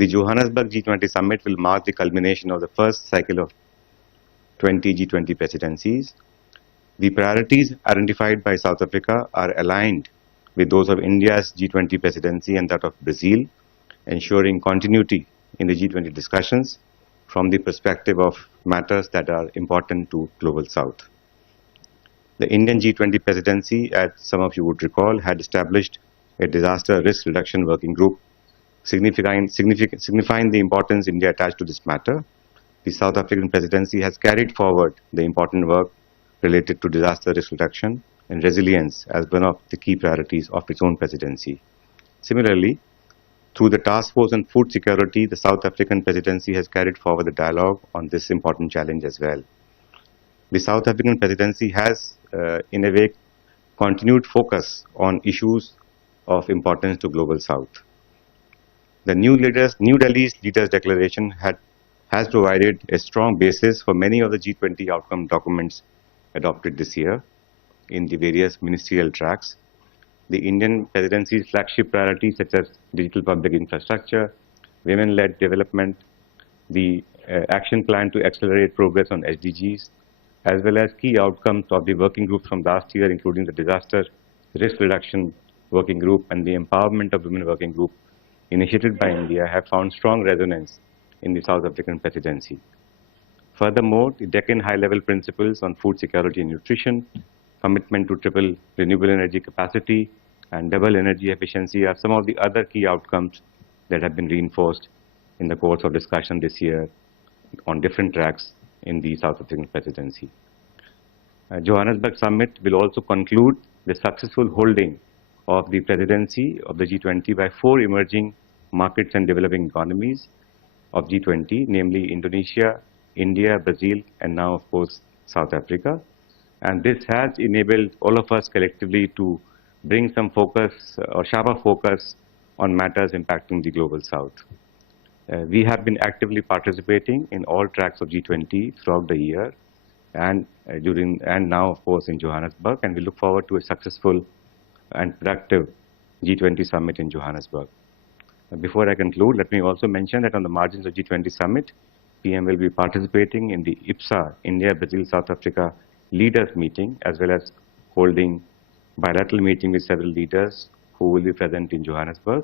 The Johannesburg G20 Summit will mark the culmination of the first cycle of 20 G20 presidencies. The priorities identified by South Africa are aligned with those of India's G20 presidency and that of Brazil, ensuring continuity in the G20 discussions from the perspective of matters that are important to Global South. The Indian G20 presidency, as some of you would recall, had established a disaster risk reduction working group, signifying the importance India attached to this matter. The South African presidency has carried forward the important work related to disaster risk reduction and resilience as one of the key priorities of its own presidency. Similarly, through the Task Force on Food Security, the South African presidency has carried forward the dialogue on this important challenge as well. The South African presidency has, in a way, continued focus on issues of importance to Global South. The New Delhi's Leaders Declaration has provided a strong basis for many of the G20 outcome documents adopted this year in the various ministerial tracks. The Indian presidency's flagship priorities such as digital public infrastructure, women-led development, the action plan to accelerate progress on SDGs, as well as key outcomes of the working group from last year, including the disaster risk reduction working group and the empowerment of women working group initiated by India, have found strong resonance in the South African presidency. Furthermore, the Deccan High-Level Principles on food security and nutrition, commitment to triple renewable energy capacity, and double energy efficiency are some of the other key outcomes that have been reinforced in the course of discussion this year on different tracks in the South African presidency. Johannesburg Summit will also conclude the successful holding of the presidency of the G20 by 4 emerging markets and developing economies of G20, namely Indonesia, India, Brazil, and now, of course, South Africa. And this has enabled all of us collectively to bring some focus or sharper focus on matters impacting the Global South. We have been actively participating in all tracks of G20 throughout the year and now, of course, in Johannesburg, and we look forward to a successful and productive G20 summit in Johannesburg. Before I conclude, let me also mention that on the margins of G20 summit, PM will be participating in the IBSA, India, Brazil, South Africa leaders meeting, as well as holding bilateral meeting with several leaders who will be present in Johannesburg.